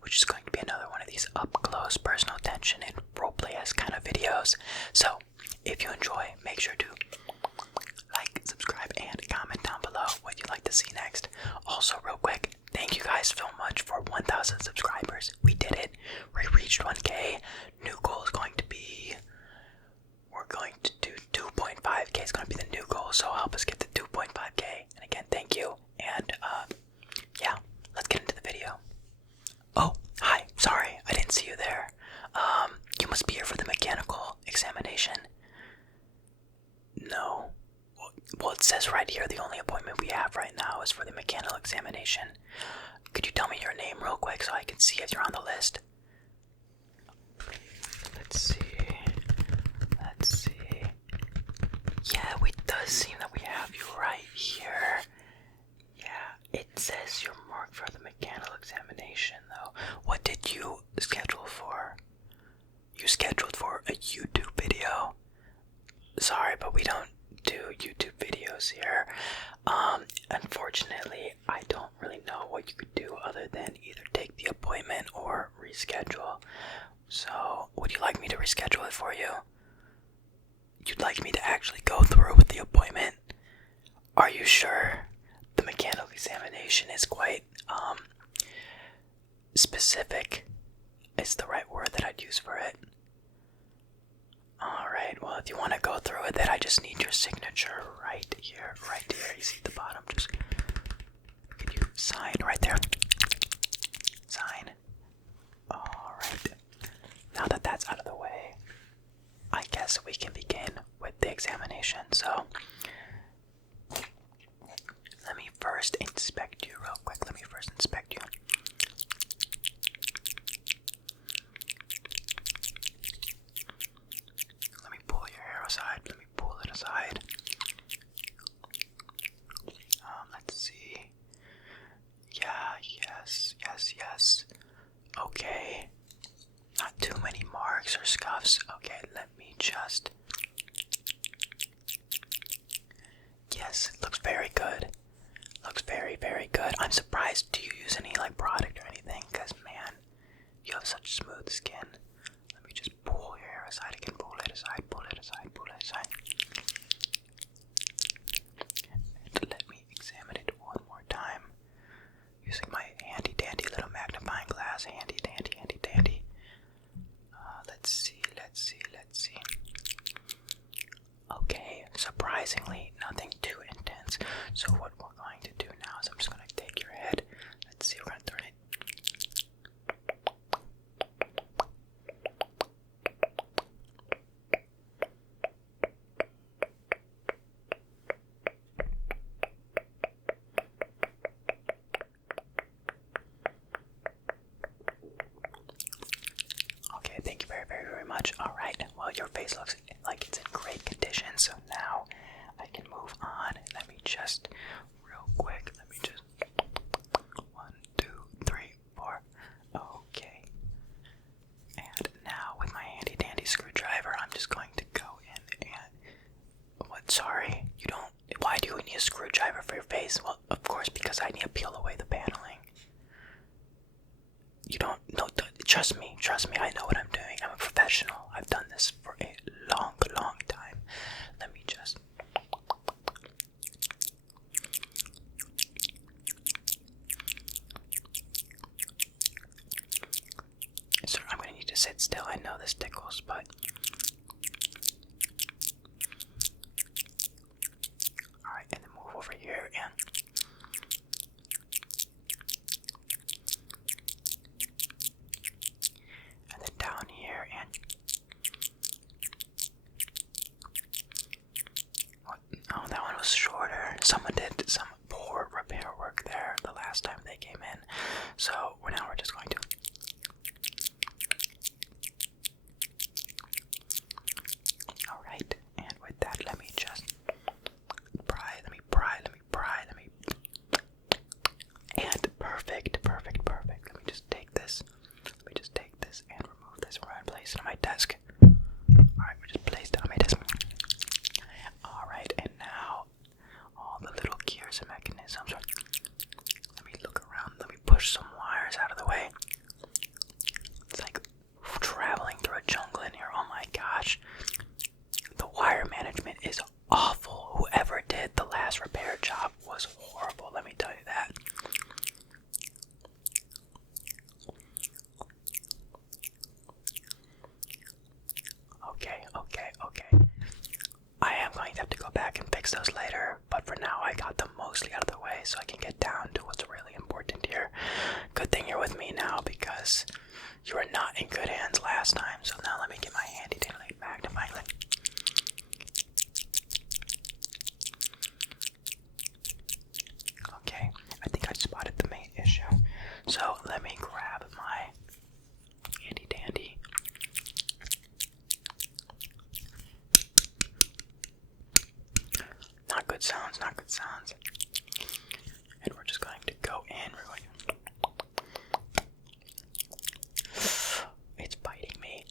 which is going to be another one of these up-close personal attention and roleplay-esque kind of videos. So, if you enjoy, make sure to like, subscribe, and comment down below what you'd like to see next. Also, real quick, thank you guys so much for 1,000 subscribers. We did it. We reached 1K. New goal is going to be, we're going to do 2.5K. It's going to be the new goal, so help us get to 2.5K. And again, thank you. And yeah, let's get into the video. Oh, hi. Sorry, I didn't see you there. You must be here for the mechanical examination. No. Well, it says right here the only appointment we have right now is for the mechanical examination. Could you tell me your name real quick so I can see if you're on the list? Let's see. Yeah, it does seem that we have you right here. Yeah, it says you're marked for the mechanical examination, though. What did you schedule for? You scheduled for a YouTube video. Sorry, but we don't do YouTube videos here. Unfortunately, I don't really know what you could do other than either take the appointment or reschedule. So, would you like me to reschedule it for you? You'd like me to actually go through with the appointment? Are you sure? The mechanical examination is quite, specific. Is the right word that I'd use for it. Alright, well, if you want to go through with it, I just need your signature right here. You see at the bottom, just, could you sign right there? Sign. Alright, now that that's out of the way, I guess we can begin with the examination. So, let me first inspect you real quick. Let me pull it aside. Let's see. Yeah, yes. Okay. Not too many marks or scuffs. Okay, let me just... Yes, it looks very good. Looks very, very good. I'm surprised. Do you use any, product or anything? Because, man, you have such smooth skin. Let me just pull your hair aside again. Pull it aside. And let me examine it one more time. Using my handy dandy little magnifying glass. Handy dandy. Let's see. Okay, surprisingly, nothing too intense. So what we're going to do now is I'm just going to take your head. Let's see, we're going to turn it. Okay, thank you very, very, very much. Alright, well, your face looks like it's in great condition, so now I can move on. Let me just, real quick, 1, 2, 3, 4. Okay. And now with my handy dandy screwdriver, I'm just going to go in and, sorry, why do you need a screwdriver for your face? Well, of course, because I need to peel away the paneling. Trust me, I know what I'm doing. I'm a professional. I've done this for a long time. Let me just... Sir, I'm going to need to sit still. I know this tickles, but... Alright, and then move over here and... down here and what? Oh, that one was shorter. Someone did some poor repair work there the last time they came in. So now we're just going to alright, and with that let me just pry. And perfect. Let me just take this. And remove this. We're going to place it on my desk. Alright, we just placed it on my desk. Alright, and now all the little gears and mechanisms. Let me look around. Let me push some wires out of the way. wire management is awful. Whoever did the last repair job was horrible, let me tell you that. Okay. I am going to have to go back and fix those later, but for now I got them mostly out of the way so I can get down to what's really important here. Good thing you're with me now because you were not in good hands last time, so now let me get my handy dandy magnifying lens. Okay, I think I spotted the main issue. So let me grab my handy dandy. Not good sounds, not good sounds. And we're just going to go in. We're going to... It's biting me.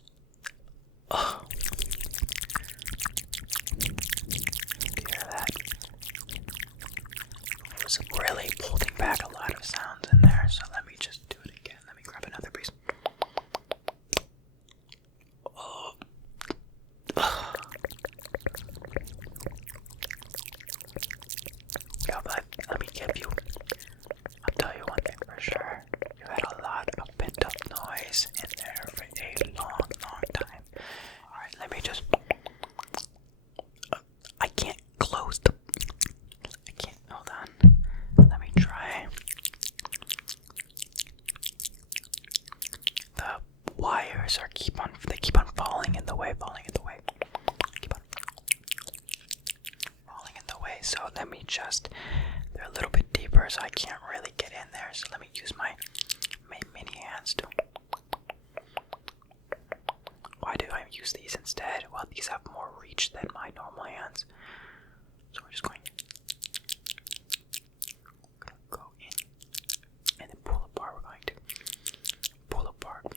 Oh. Do you hear that? It was really holding back a lot of sounds in there, so let me just do it again. Let me grab another piece. Oh. Yeah, but let me give you, I'll tell you one thing for sure. You had a lot of pent up noise in there for a long time. Alright, let me just, I can't close the, hold on. Let me try. The wires they keep on falling in the way. Keep on falling in the way, so let me just, they're a little bit deeper, so I can't really get in there, so let me use my mini hands to, why do I use these instead? Well, these have more reach than my normal hands, so we're just going to go in, and then pull apart. We're going to pull apart.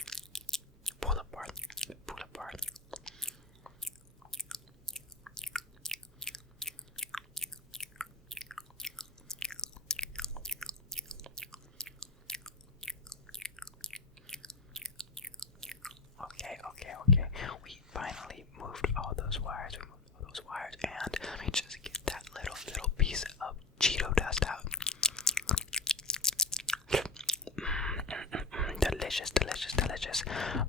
Okay. We finally moved all those wires. And let me just get that little piece of Cheeto dust out. Delicious.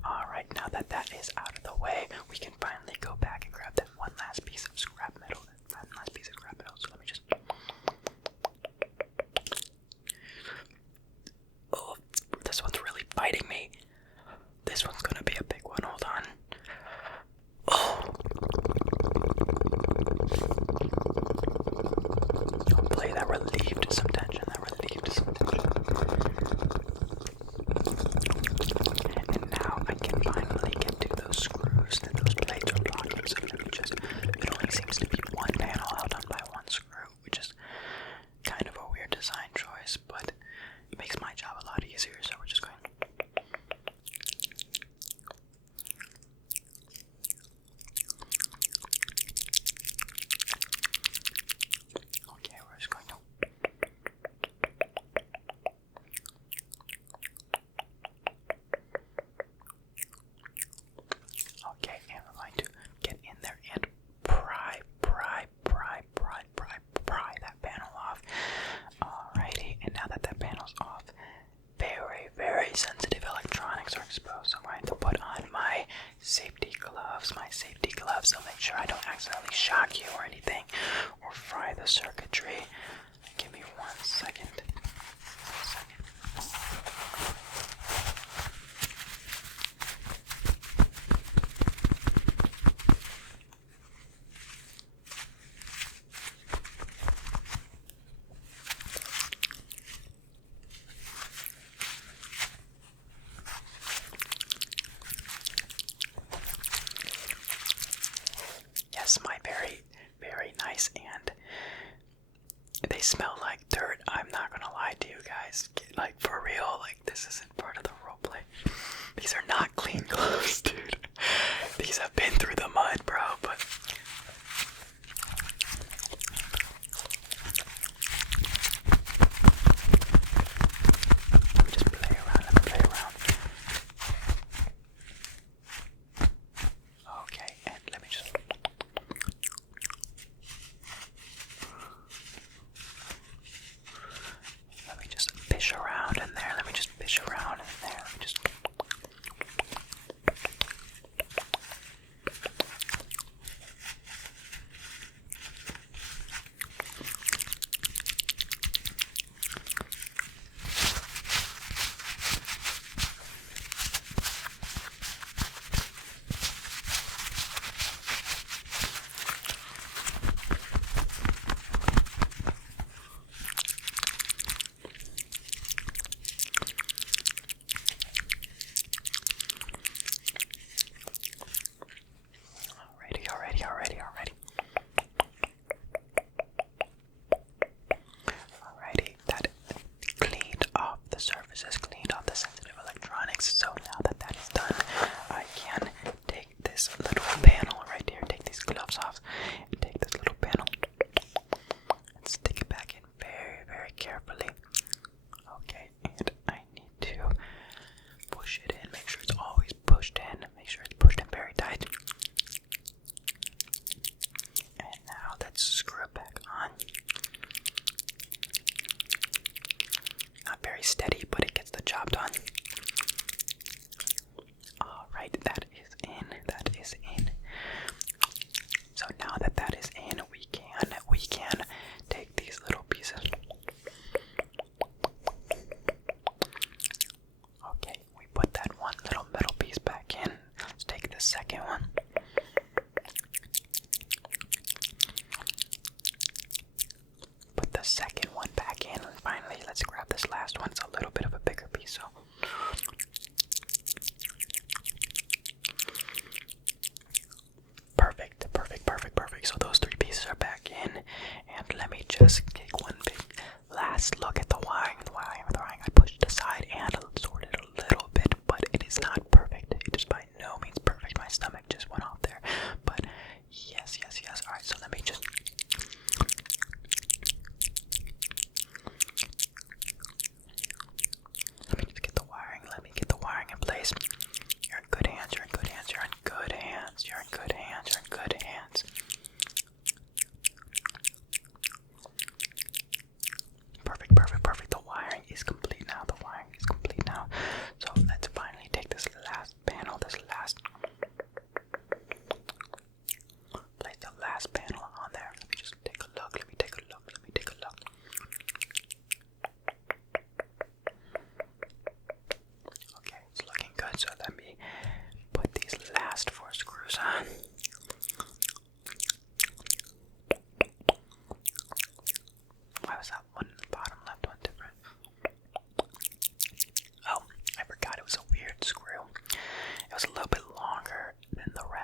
Alright, now that is out of the way, we can finally go back and grab that one last piece of scrap metal. So let me just... Oh, this one's really biting me. This one's gonna be a big one, hold on. Oh. Hopefully that relieved some tension. And now I can finally get to those screws that those plates are blocking. So let me just, it only seems to be one panel held on by one screw, which is kind of a weird design choice, but it makes my job a lot easier. So we're just going to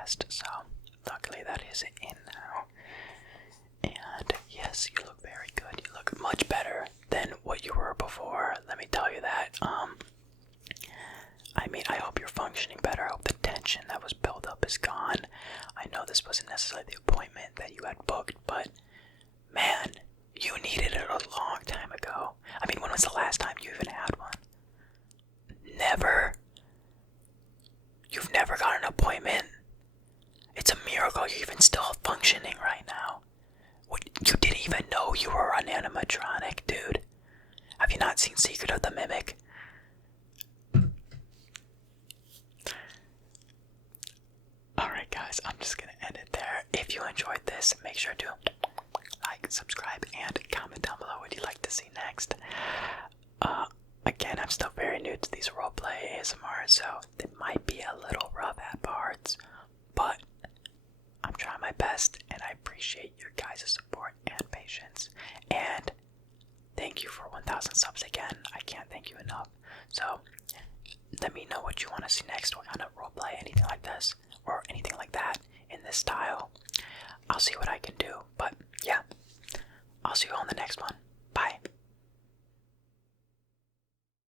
test, so luckily that is in now. And yes, you look very good. You look much better than what you were before, let me tell you that. I mean, I hope you're functioning better. I hope the tension that was built up is gone. I know this wasn't necessarily the appointment that you had booked, but man, you needed it a long time ago. I mean, when was the last time you even had one? Never? You've never got an appointment? It's a miracle you're even still functioning right now. What, you didn't even know you were an animatronic, dude. Have you not seen Secret of the Mimic? Alright guys, I'm just gonna end it there. If you enjoyed this, make sure to like, subscribe, and comment down below what you'd like to see next. Again, I'm still very new to these roleplay ASMR, so they might be a little rough at parts, but I'm trying my best, and I appreciate your guys' support and patience. And thank you for 1,000 subs again. I can't thank you enough. So let me know what you want to see next. What kind of roleplay, anything like this, or anything like that in this style. I'll see what I can do. But yeah, I'll see you on the next one. Bye.